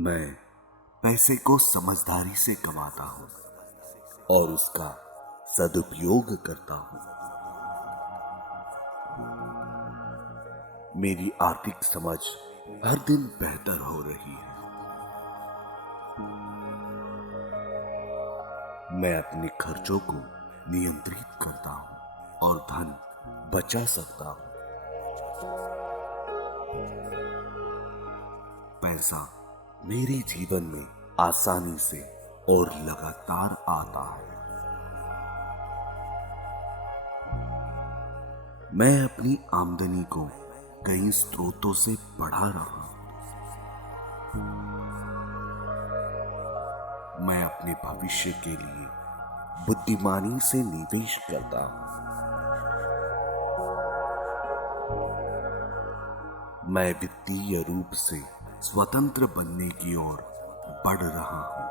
मैं पैसे को समझदारी से कमाता हूँ और उसका सदुपयोग करता हूँ। मेरी आर्थिक समझ हर दिन बेहतर हो रही है। मैं अपने खर्चों को नियंत्रित करता हूँ और धन बचा सकता हूँ। पैसा मेरे जीवन में आसानी से और लगातार आता है। मैं अपनी आमदनी को कई स्रोतों से बढ़ा रहा हूं। मैं अपने भविष्य के लिए बुद्धिमानी से निवेश करता हूं। मैं वित्तीय रूप से स्वतंत्र बनने की ओर बढ़ रहा हूं।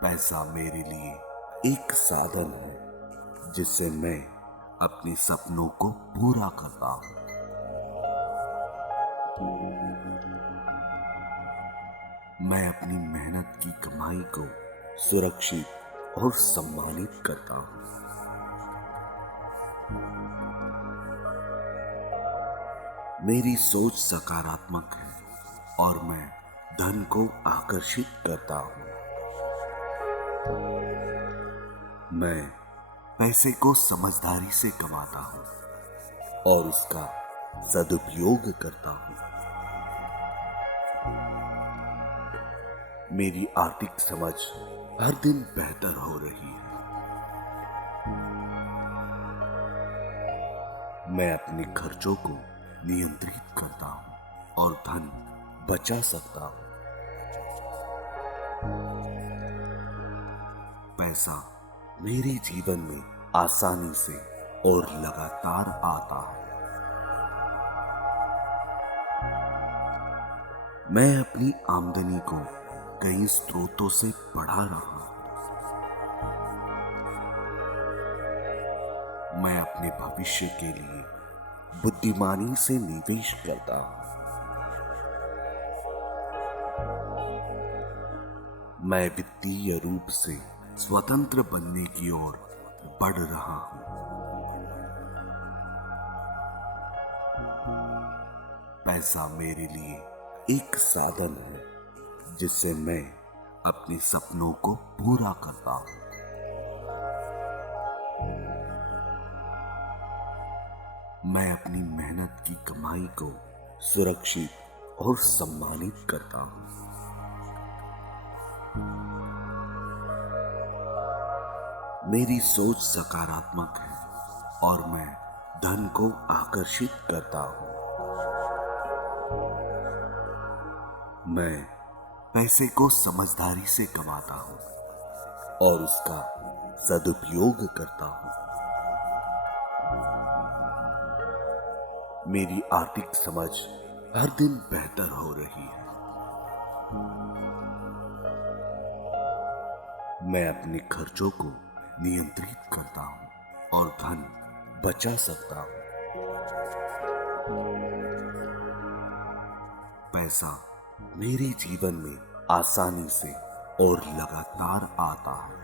पैसा मेरे लिए एक साधन है जिससे मैं अपने सपनों को पूरा करता हूं। मैं अपनी मेहनत की कमाई को सुरक्षित और सम्मानित करता हूं। मेरी सोच सकारात्मक है और मैं धन को आकर्षित करता हूं। मैं पैसे को समझदारी से कमाता हूं और उसका सदुपयोग करता हूं। मेरी आर्थिक समझ हर दिन बेहतर हो रही है। मैं अपने खर्चों को नियंत्रित करता हूं और धन बचा सकता हूं। पैसा मेरे जीवन में आसानी से और लगातार आता है। मैं अपनी आमदनी को कई स्रोतों से बढ़ा रहा हूं। मैं अपने भविष्य के लिए बुद्धिमानी से निवेश करता हूं। मैं वित्तीय रूप से स्वतंत्र बनने की ओर बढ़ रहा हूं। पैसा मेरे लिए एक साधन है जिससे मैं अपने सपनों को पूरा करता हूं। मैं अपनी मेहनत की कमाई को सुरक्षित और सम्मानित करता हूं। मेरी सोच सकारात्मक है और मैं धन को आकर्षित करता हूं। मैं पैसे को समझदारी से कमाता हूं और उसका सदुपयोग करता हूं। मेरी आर्थिक समझ हर दिन बेहतर हो रही है। मैं अपने खर्चों को नियंत्रित करता हूं और धन बचा सकता हूं। पैसा मेरे जीवन में आसानी से और लगातार आता है।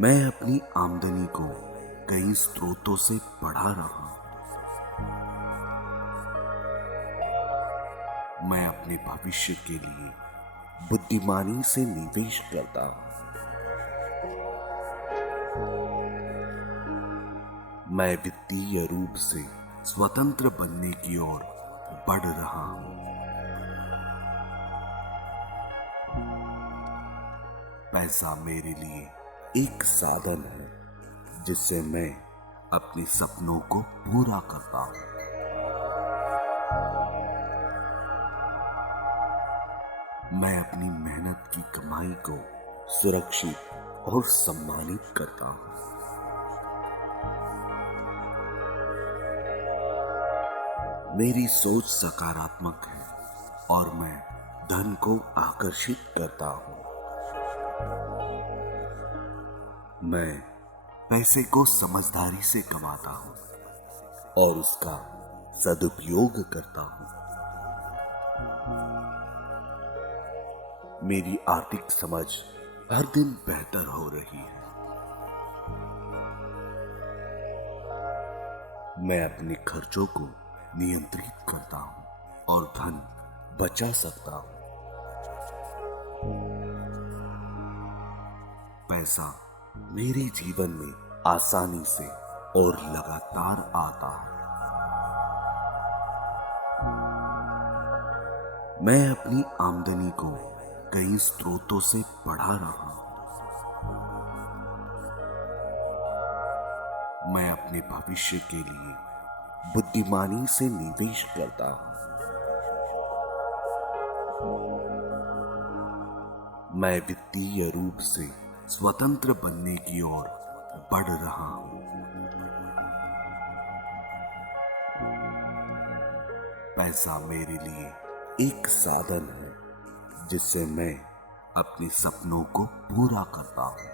मैं अपनी आमदनी को कई स्रोतों से बढ़ा रहा हूं। मैं अपने भविष्य के लिए बुद्धिमानी से निवेश करता हूं। मैं वित्तीय रूप से स्वतंत्र बनने की ओर बढ़ रहा हूं। पैसा मेरे लिए एक साधन है जिससे मैं अपने सपनों को पूरा करता हूं। मैं अपनी मेहनत की कमाई को सुरक्षित और सम्मानित करता हूं। मेरी सोच सकारात्मक है और मैं धन को आकर्षित करता हूं। मैं पैसे को समझदारी से कमाता हूँ और उसका सदुपयोग करता हूँ। मेरी आर्थिक समझ हर दिन बेहतर हो रही है। मैं अपने खर्चों को नियंत्रित करता हूँ और धन बचा सकता हूँ। पैसा मेरे जीवन में आसानी से और लगातार आता है। मैं अपनी आमदनी को कई स्रोतों से बढ़ा रहा हूं। मैं अपने भविष्य के लिए बुद्धिमानी से निवेश करता हूं। मैं वित्तीय रूप से स्वतंत्र बनने की ओर बढ़ रहा हूं। पैसा मेरे लिए एक साधन है जिससे मैं अपने सपनों को पूरा करता हूं।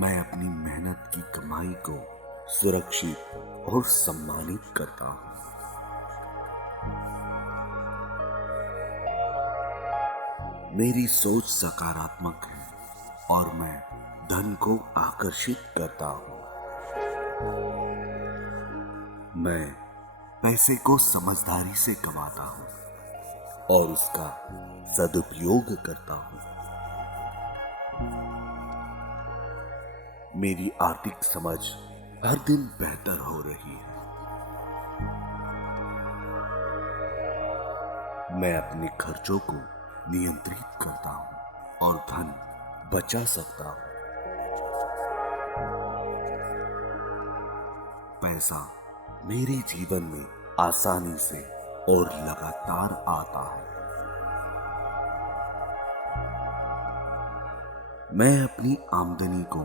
मैं अपनी मेहनत की कमाई को सुरक्षित और सम्मानित करता हूं। मेरी सोच सकारात्मक है और मैं धन को आकर्षित करता हूं। मैं पैसे को समझदारी से कमाता हूं और उसका सदुपयोग करता हूं। मेरी आर्थिक समझ हर दिन बेहतर हो रही है। मैं अपने खर्चों को नियंत्रित करता हूं और धन बचा सकता हूं। पैसा मेरे जीवन में आसानी से और लगातार आता है। मैं अपनी आमदनी को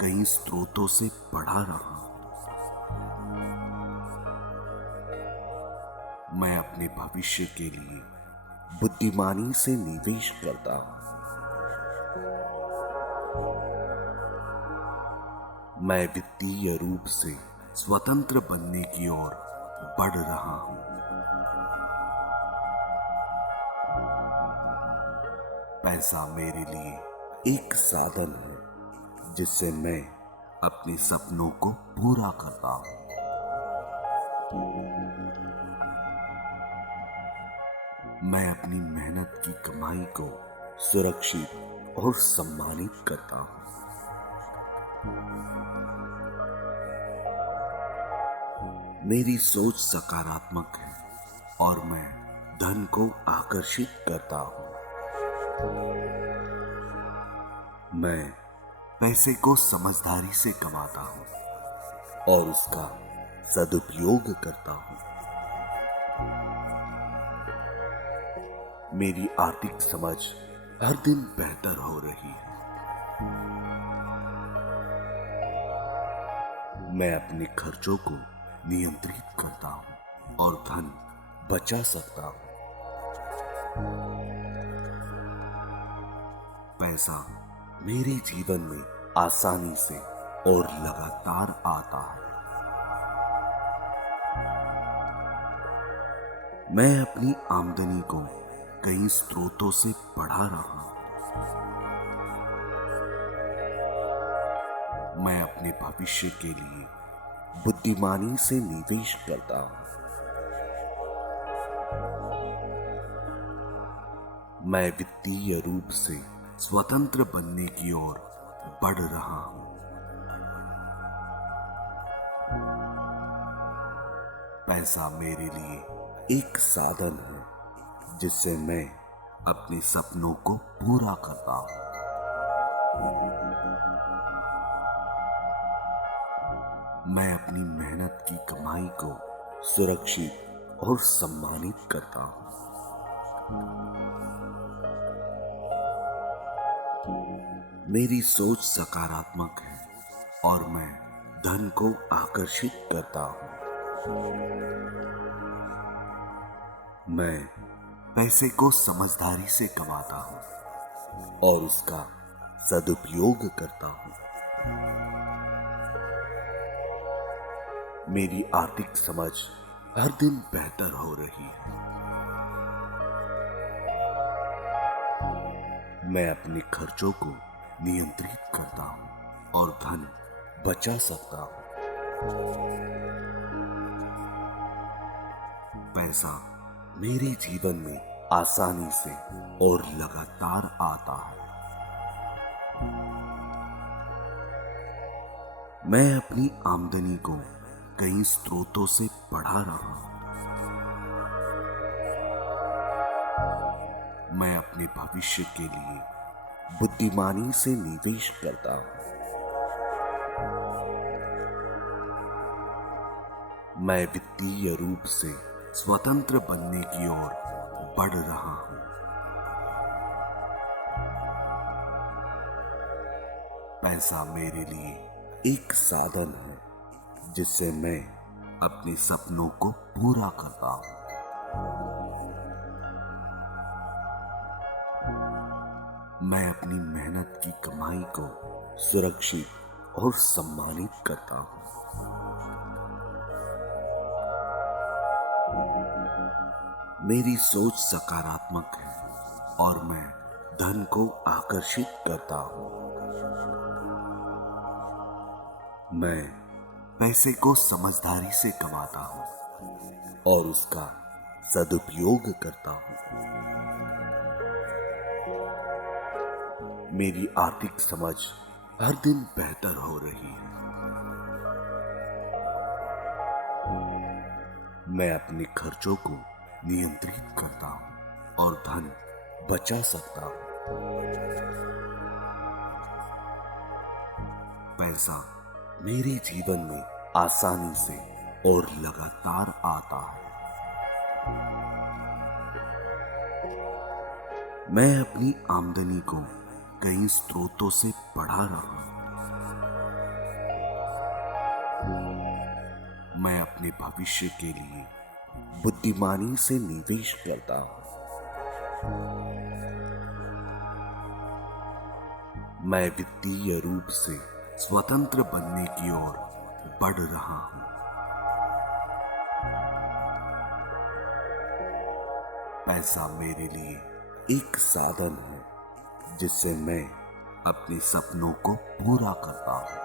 कई स्रोतों से बढ़ा रहा हूं। मैं अपने भविष्य के लिए बुद्धिमानी से निवेश करता हूं। मैं वित्तीय रूप से स्वतंत्र बनने की ओर बढ़ रहा हूं। पैसा मेरे लिए एक साधन है जिससे मैं अपने सपनों को पूरा करता हूं। मैं अपनी मेहनत की कमाई को सुरक्षित और सम्मानित करता हूं। मेरी सोच सकारात्मक है और मैं धन को आकर्षित करता हूं। मैं पैसे को समझदारी से कमाता हूं और उसका सदुपयोग करता हूं। मेरी आर्थिक समझ हर दिन बेहतर हो रही है। मैं अपने खर्चों को नियंत्रित करता हूं और धन बचा सकता हूं। पैसा मेरे जीवन में आसानी से और लगातार आता है। मैं अपनी आमदनी को कई स्रोतों से बढ़ा रहा हूं। मैं अपने भविष्य के लिए बुद्धिमानी से निवेश करता हूं। मैं वित्तीय रूप से स्वतंत्र बनने की ओर बढ़ रहा हूं। पैसा मेरे लिए एक साधन है जिससे मैं अपने सपनों को पूरा करता हूं। मैं अपनी मेहनत की कमाई को सुरक्षित और सम्मानित करता हूं। मेरी सोच सकारात्मक है और मैं धन को आकर्षित करता हूं। मैं पैसे को समझदारी से कमाता हूं और उसका सदुपयोग करता हूँ। मेरी आर्थिक समझ हर दिन बेहतर हो रही है। मैं अपने खर्चों को नियंत्रित करता हूँ और धन बचा सकता हूँ। पैसा मेरे जीवन में आसानी से और लगातार आता है। मैं अपनी आमदनी को कई स्रोतों से बढ़ा रहा हूं। मैं अपने भविष्य के लिए बुद्धिमानी से निवेश करता हूं। मैं वित्तीय रूप से स्वतंत्र बनने की ओर बढ़ रहा हूं। पैसा मेरे लिए एक साधन है जिससे मैं अपने सपनों को पूरा करता हूं। मैं अपनी मेहनत की कमाई को सुरक्षित और सम्मानित करता हूं। मेरी सोच सकारात्मक है और मैं धन को आकर्षित करता हूं। मैं पैसे को समझदारी से कमाता हूं और उसका सदुपयोग करता हूं। मेरी आर्थिक समझ हर दिन बेहतर हो रही है। मैं अपने खर्चों को नियंत्रित करता हूं और धन बचा सकता हूं। पैसा मेरे जीवन में आसानी से और लगातार आता है। मैं अपनी आमदनी को कई स्रोतों से बढ़ा रहा हूं। मैं अपने भविष्य के लिए बुद्धिमानी से निवेश करता हूं। मैं वित्तीय रूप से स्वतंत्र बनने की ओर बढ़ रहा हूं। पैसा मेरे लिए एक साधन है जिससे मैं अपने सपनों को पूरा करता हूं।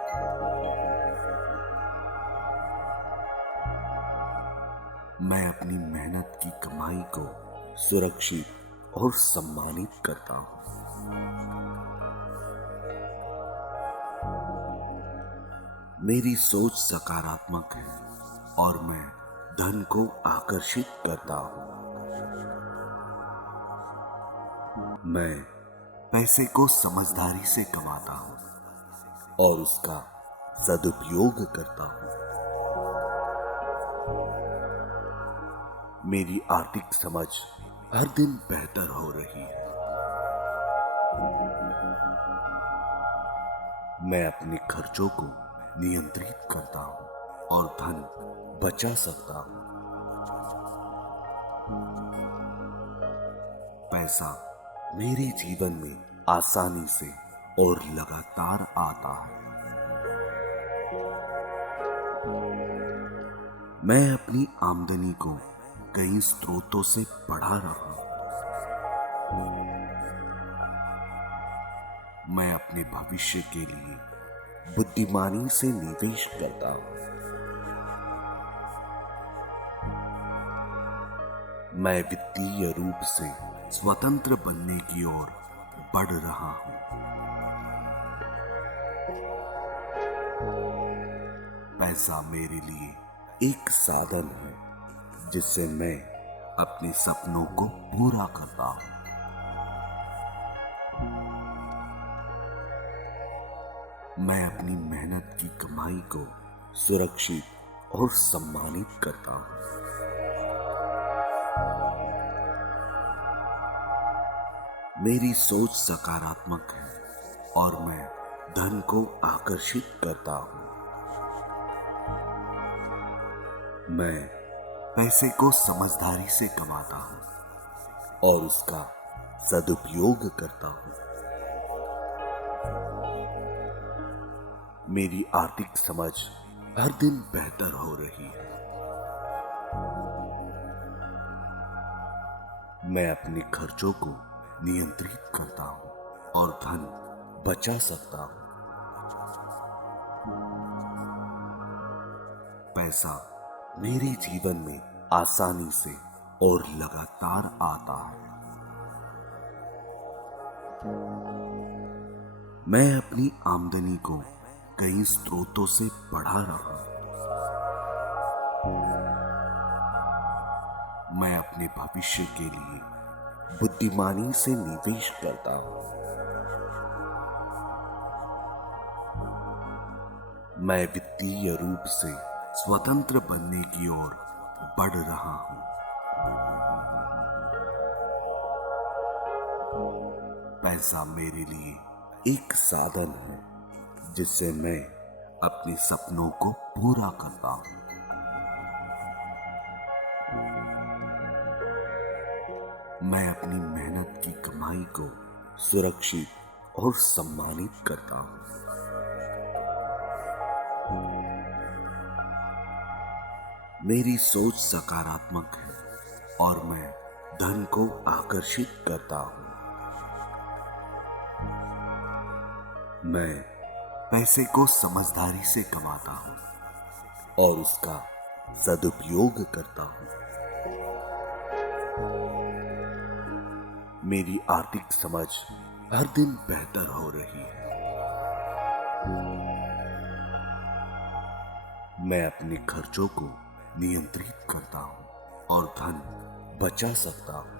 मैं अपनी मेहनत की कमाई को सुरक्षित और सम्मानित करता हूं। मेरी सोच सकारात्मक है और मैं धन को आकर्षित करता हूं। मैं पैसे को समझदारी से कमाता हूं और उसका सदुपयोग करता हूं। मेरी आर्थिक समझ हर दिन बेहतर हो रही है। मैं अपने खर्चों को नियंत्रित करता हूं और धन बचा सकता हूं। पैसा मेरे जीवन में आसानी से और लगातार आता है। मैं अपनी आमदनी को कई स्रोतों से बढ़ा रहा हूं। मैं अपने भविष्य के लिए बुद्धिमानी से निवेश करता हूं। मैं वित्तीय रूप से स्वतंत्र बनने की ओर बढ़ रहा हूं। पैसा मेरे लिए एक साधन है जिससे मैं अपने सपनों को पूरा करता हूं। मैं अपनी मेहनत की कमाई को सुरक्षित और सम्मानित करता हूं। मेरी सोच सकारात्मक है और मैं धन को आकर्षित करता हूं। मैं पैसे को समझदारी से कमाता हूं और उसका सदुपयोग करता हूं। मेरी आर्थिक समझ हर दिन बेहतर हो रही है। मैं अपने खर्चों को नियंत्रित करता हूँ और धन बचा सकता हूँ। पैसा मेरे जीवन में आसानी से और लगातार आता है। मैं अपनी आमदनी को कई स्रोतों से बढ़ा रहा हूं। मैं अपने भविष्य के लिए बुद्धिमानी से निवेश करता हूं। मैं वित्तीय रूप से स्वतंत्र बनने की ओर बढ़ रहा हूं। पैसा मेरे लिए एक साधन है जिससे मैं अपने सपनों को पूरा करता हूं। मैं अपनी मेहनत की कमाई को सुरक्षित और सम्मानित करता हूं। मेरी सोच सकारात्मक है और मैं धन को आकर्षित करता हूं। मैं पैसे को समझदारी से कमाता हूं और उसका सदुपयोग करता हूं। मेरी आर्थिक समझ हर दिन बेहतर हो रही है। मैं अपने खर्चों को नियंत्रित करता हूं और धन बचा सकता हूं।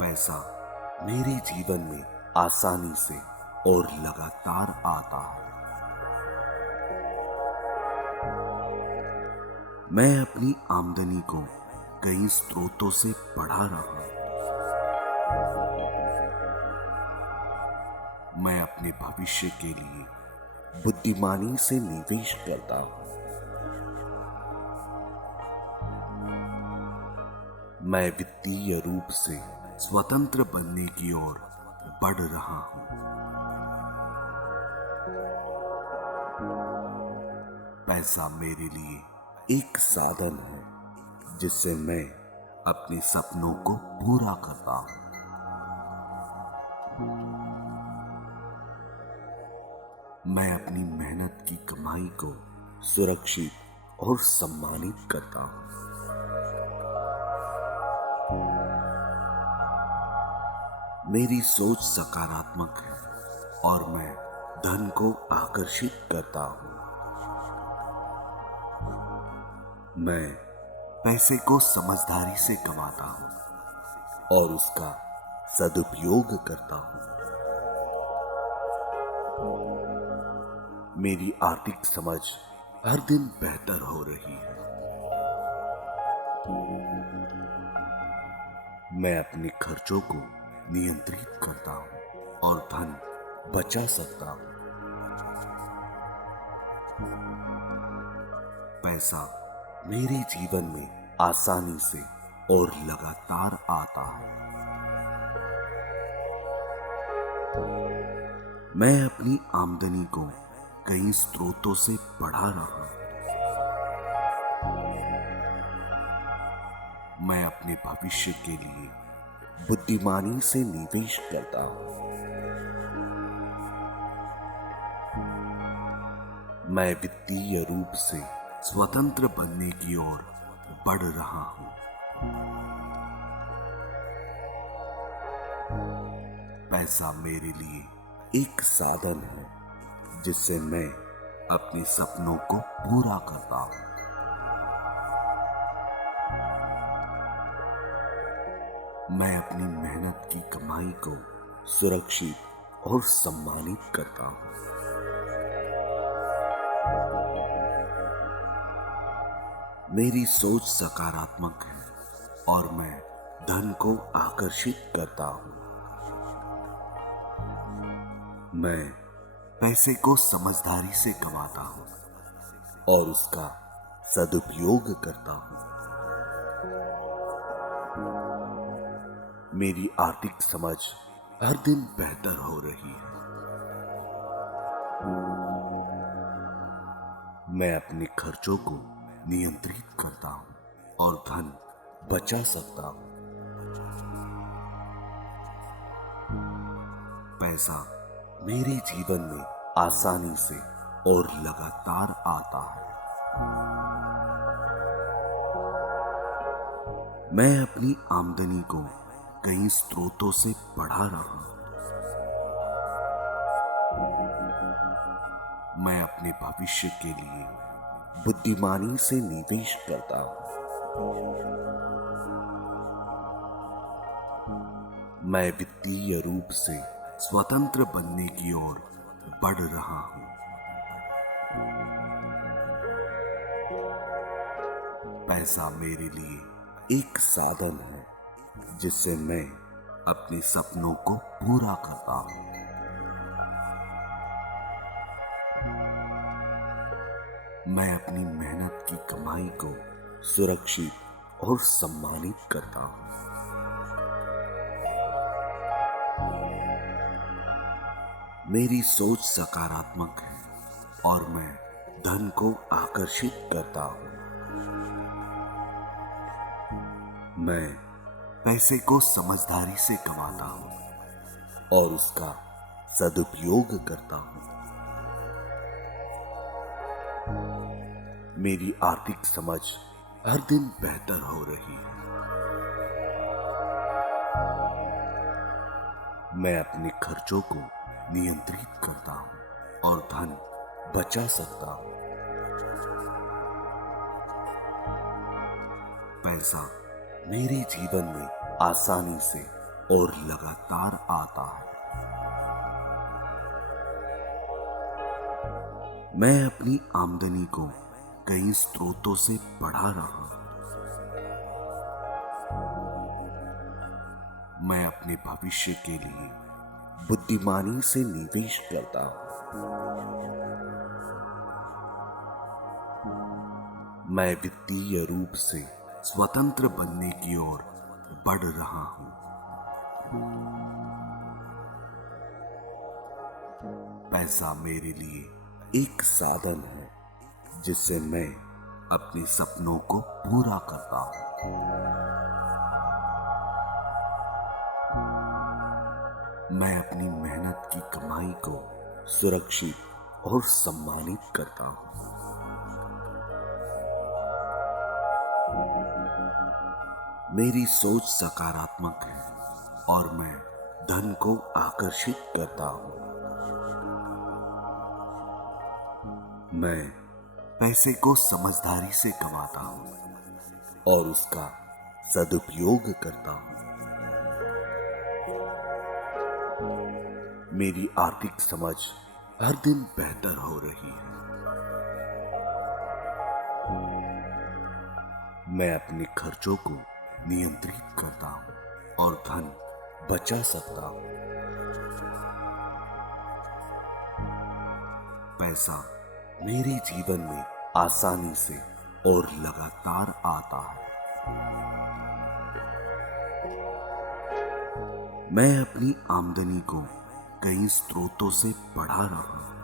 पैसा मेरे जीवन में आसानी से और लगातार आता है। मैं अपनी आमदनी को कई स्रोतों से बढ़ा रहा हूं। मैं अपने भविष्य के लिए बुद्धिमानी से निवेश करता हूं। मैं वित्तीय रूप से स्वतंत्र बनने की ओर बढ़ रहा हूं। पैसा मेरे लिए एक साधन है जिससे मैं अपने सपनों को पूरा करता हूं। मैं अपनी मेहनत की कमाई को सुरक्षित और सम्मानित करता हूं। मेरी सोच सकारात्मक है और मैं धन को आकर्षित करता हूं। मैं पैसे को समझदारी से कमाता हूं और उसका सदुपयोग करता हूं। मेरी आर्थिक समझ हर दिन बेहतर हो रही है। मैं अपने खर्चों को नियंत्रित करता हूं और धन बचा सकता हूं। पैसा मेरे जीवन में आसानी से और लगातार आता है। मैं अपनी आमदनी को कई स्रोतों से बढ़ा रहा हूं। मैं अपने भविष्य के लिए बुद्धिमानी से निवेश करता हूं। मैं वित्तीय रूप से स्वतंत्र बनने की ओर बढ़ रहा हूं। पैसा मेरे लिए एक साधन है जिससे मैं अपने सपनों को पूरा करता हूं। मैं अपनी मेहनत की कमाई को सुरक्षित और सम्मानित करता हूं। मेरी सोच सकारात्मक है और मैं धन को आकर्षित करता हूं। मैं पैसे को समझदारी से कमाता हूं और उसका सदुपयोग करता हूं। मेरी आर्थिक समझ हर दिन बेहतर हो रही है। मैं अपने खर्चों को नियंत्रित करता हूँ और धन बचा सकता हूँ। पैसा मेरे जीवन में आसानी से और लगातार आता है। मैं अपनी आमदनी को कई स्रोतों से बढ़ा रहा हूँ। मैं अपने भविष्य के लिए बुद्धिमानी से निवेश करता हूँ। मैं वित्तीय रूप से स्वतंत्र बनने की ओर बढ़ रहा हूँ। पैसा मेरे लिए एक साधन है जिससे मैं अपने सपनों को पूरा करता हूँ। मैं अपनी मेहनत की कमाई को सुरक्षित और सम्मानित करता हूँ। मेरी सोच सकारात्मक है और मैं धन को आकर्षित करता हूँ। मैं पैसे को समझदारी से कमाता हूँ और उसका सदुपयोग करता हूँ। मेरी आर्थिक समझ हर दिन बेहतर हो रही है। मैं अपने खर्चों को नियंत्रित करता हूँ और धन बचा सकता हूँ। पैसा मेरे जीवन में आसानी से और लगातार आता है। मैं अपनी आमदनी को कई स्रोतों से बढ़ा रहा हूँ। मैं अपने भविष्य के लिए बुद्धिमानी से निवेश करता हूँ। मैं वित्तीय रूप से स्वतंत्र बनने की ओर बढ़ रहा हूँ। पैसा मेरे लिए एक साधन है जिससे मैं अपने सपनों को पूरा करता हूँ। मैं अपनी मेहनत की कमाई को सुरक्षित और सम्मानित करता हूँ। मेरी सोच सकारात्मक है और मैं धन को आकर्षित करता हूँ। मैं पैसे को समझदारी से कमाता हूँ और उसका सदुपयोग करता हूँ। मेरी आर्थिक समझ हर दिन बेहतर हो रही है। मैं अपने खर्चों को नियंत्रित करता हूँ और धन बचा सकता हूँ। पैसा मेरे जीवन में आसानी से और लगातार आता है। मैं अपनी आमदनी को कई स्रोतों से बढ़ा रहा हूँ।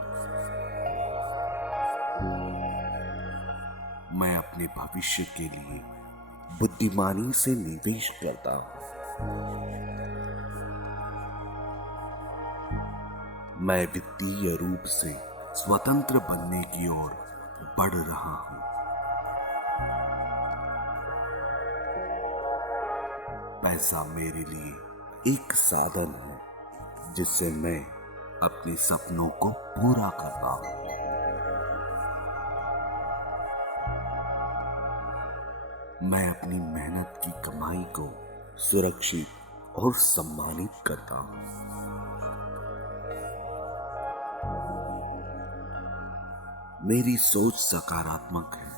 मैं अपने भविष्य के लिए बुद्धिमानी से निवेश करता हूँ। मैं वित्तीय रूप से स्वतंत्र बनने की ओर बढ़ रहा हूँ। पैसा मेरे लिए एक साधन है जिससे मैं अपने सपनों को पूरा करता हूँ। मैं अपनी मेहनत की कमाई को सुरक्षित और सम्मानित करता हूँ। मेरी सोच सकारात्मक है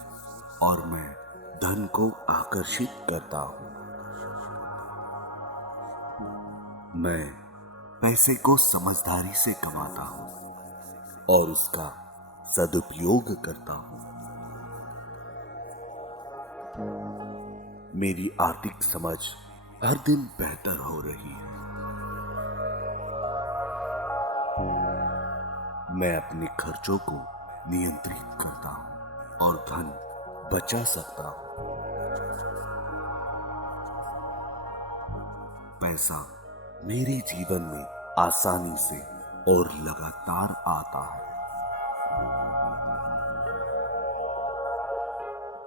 और मैं धन को आकर्षित करता हूँ। मैं पैसे को समझदारी से कमाता हूँ और उसका सदुपयोग करता हूँ। मेरी आर्थिक समझ हर दिन बेहतर हो रही है। मैं अपने खर्चों को नियंत्रित करता हूँ और धन बचा सकता हूँ। पैसा मेरे जीवन में आसानी से और लगातार आता है।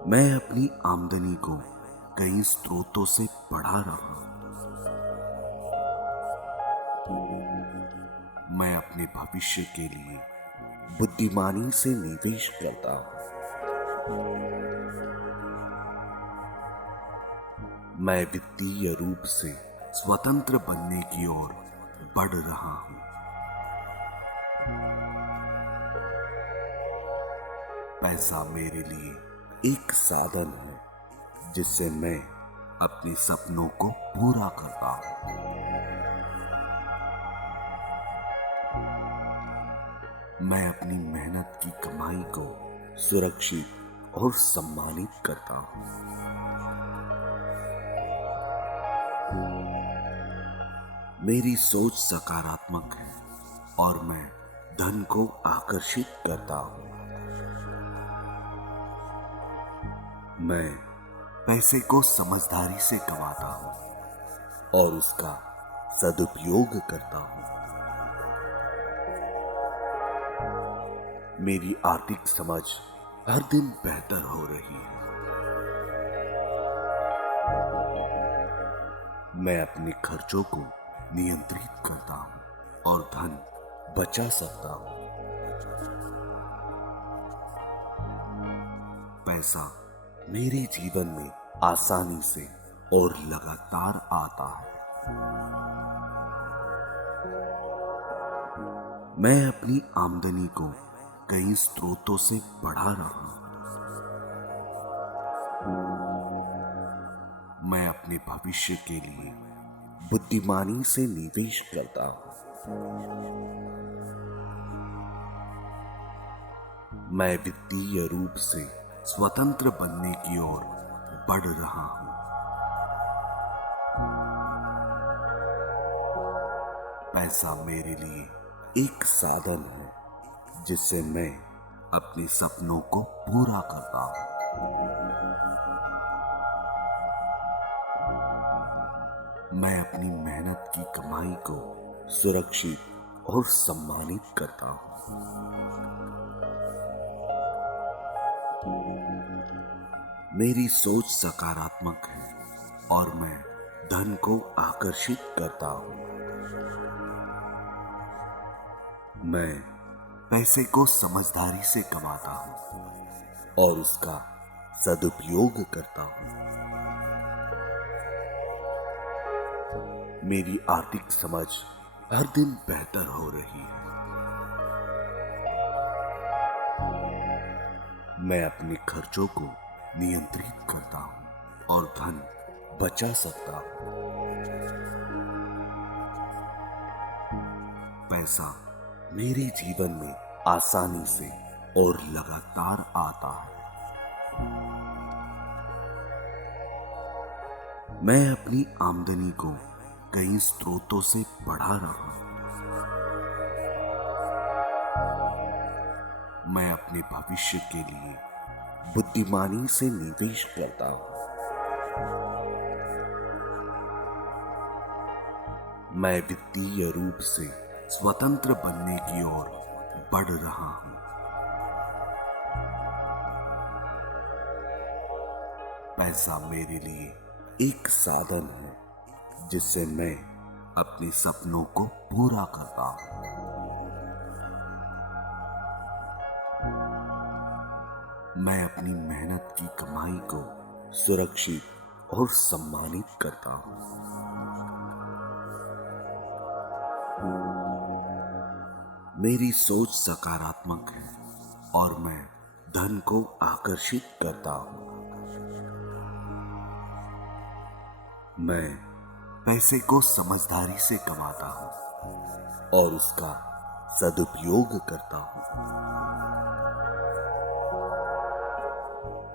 मैं अपनी आमदनी को कई स्रोतों से बढ़ा रहा हूँ। मैं अपने भविष्य के लिए बुद्धिमानी से निवेश करता हूँ। मैं वित्तीय रूप से स्वतंत्र बनने की ओर बढ़ रहा हूँ। पैसा मेरे लिए एक साधन है जिससे मैं अपने सपनों को पूरा करता हूँ। मैं अपनी मेहनत की कमाई को सुरक्षित और सम्मानित करता हूँ। मेरी सोच सकारात्मक है और मैं धन को आकर्षित करता हूँ। मैं पैसे को समझदारी से कमाता हूँ और उसका सदुपयोग करता हूँ। मेरी आर्थिक समझ हर दिन बेहतर हो रही है। मैं अपने खर्चों को नियंत्रित करता हूँ और धन बचा सकता हूँ। पैसा मेरे जीवन में आसानी से और लगातार आता है। मैं अपनी आमदनी को कई स्रोतों से बढ़ा रहा हूँ। मैं अपने भविष्य के लिए बुद्धिमानी से निवेश करता हूँ। मैं वित्तीय रूप से स्वतंत्र बनने की ओर बढ़ रहा हूँ। पैसा मेरे लिए एक साधन है जिससे मैं अपने सपनों को पूरा करता हूँ। मैं अपनी मेहनत की कमाई को सुरक्षित और सम्मानित करता हूँ। मेरी सोच सकारात्मक है और मैं धन को आकर्षित करता हूँ। मैं पैसे को समझदारी से कमाता हूँ और उसका सदुपयोग करता हूँ। मेरी आर्थिक समझ हर दिन बेहतर हो रही है। मैं अपने खर्चों को नियंत्रित करता हूँ और धन बचा सकता हूँ। पैसा मेरे जीवन में आसानी से और लगातार आता है। मैं अपनी आमदनी को कई स्रोतों से बढ़ा रहा हूँ। मैं अपने भविष्य के लिए बुद्धिमानी से निवेश करता हूँ। मैं वित्तीय रूप से स्वतंत्र बनने की ओर बढ़ रहा हूँ। पैसा मेरे लिए एक साधन है जिससे मैं अपने सपनों को पूरा करता हूँ। मैं अपनी मेहनत की कमाई को सुरक्षित और सम्मानित करता हूँ। मेरी सोच सकारात्मक है और मैं धन को आकर्षित करता हूँ। मैं पैसे को समझदारी से कमाता हूँ और उसका सदुपयोग करता हूँ।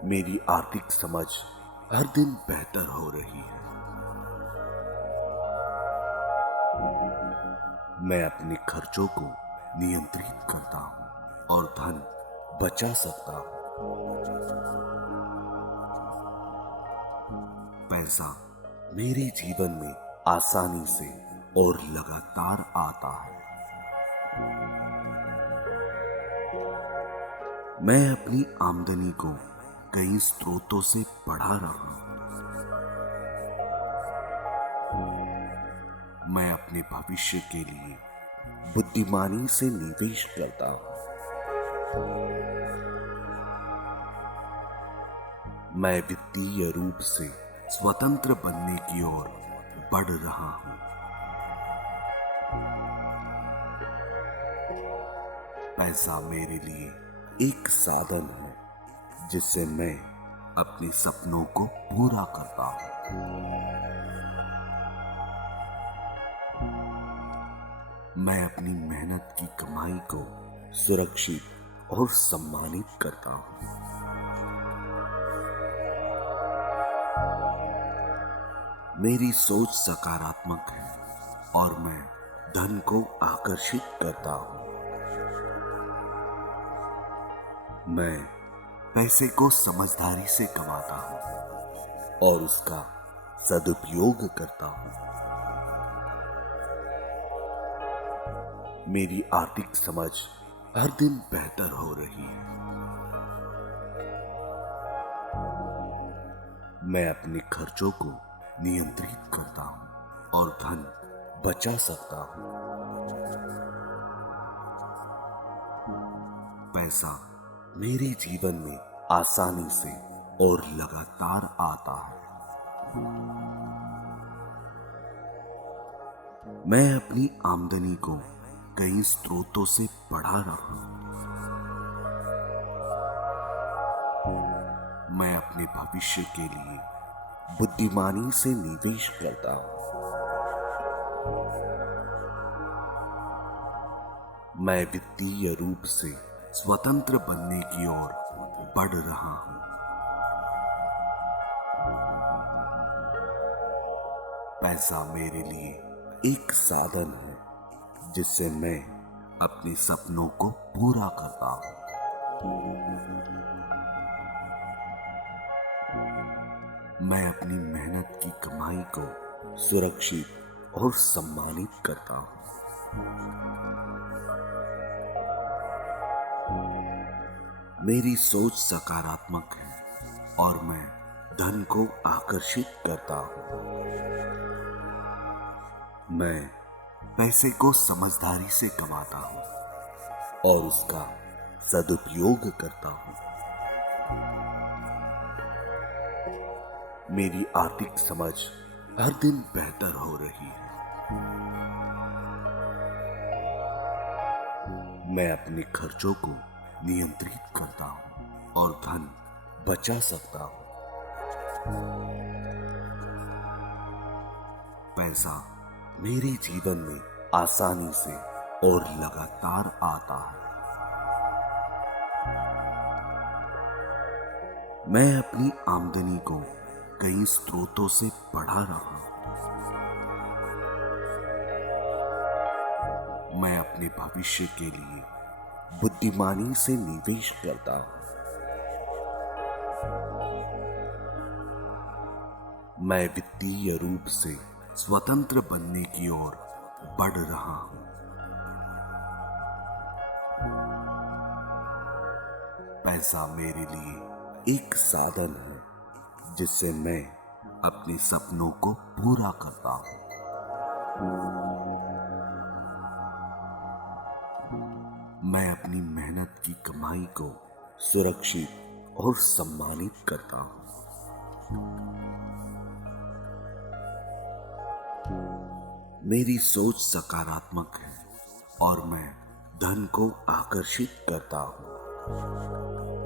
मेरी आर्थिक समझ हर दिन बेहतर हो रही है। मैं अपने खर्चों को नियंत्रित करता हूं और धन बचा सकता हूं। पैसा मेरे जीवन में आसानी से और लगातार आता है। मैं अपनी आमदनी को कई स्रोतों से बढ़ा रहा हूं। मैं अपने भविष्य के लिए बुद्धिमानी से निवेश करता हूं। मैं वित्तीय रूप से स्वतंत्र बनने की ओर बढ़ रहा हूं। पैसा मेरे लिए एक साधन है जिससे मैं अपने सपनों को पूरा करता हूं। मैं अपनी मेहनत की कमाई को सुरक्षित और सम्मानित करता हूं। मेरी सोच सकारात्मक है और मैं धन को आकर्षित करता हूं। मैं पैसे को समझदारी से कमाता हूं और उसका सदुपयोग करता हूं। मेरी आर्थिक समझ हर दिन बेहतर हो रही है। मैं अपने खर्चों को नियंत्रित करता हूं और धन बचा सकता हूं। पैसा मेरे जीवन में आसानी से और लगातार आता है। मैं अपनी आमदनी को कई स्रोतों से बढ़ा रहा हूं। मैं अपने भविष्य के लिए बुद्धिमानी से निवेश करता हूं। मैं वित्तीय रूप से स्वतंत्र बनने की ओर बढ़ रहा हूं। पैसा मेरे लिए एक साधन है जिससे मैं अपने सपनों को पूरा करता हूं। मैं अपनी मेहनत की कमाई को सुरक्षित और सम्मानित करता हूं। मेरी सोच सकारात्मक है और मैं धन को आकर्षित करता हूं। मैं पैसे को समझदारी से कमाता हूं और उसका सदुपयोग करता हूं। मेरी आर्थिक समझ हर दिन बेहतर हो रही है। मैं अपने खर्चों को नियंत्रित करता हूं और धन बचा सकता हूं। पैसा मेरे जीवन में आसानी से और लगातार आता है। मैं अपनी आमदनी को कई स्रोतों से बढ़ा रहा हूं। मैं अपने भविष्य के लिए बुद्धिमानी से निवेश करता हूं। मैं वित्तीय रूप से स्वतंत्र बनने की ओर बढ़ रहा हूं। पैसा मेरे लिए एक साधन है जिससे मैं अपने सपनों को पूरा करता हूं। मैं अपनी मेहनत की कमाई को सुरक्षित और सम्मानित करता हूं। मेरी सोच सकारात्मक है और मैं धन को आकर्षित करता हूं।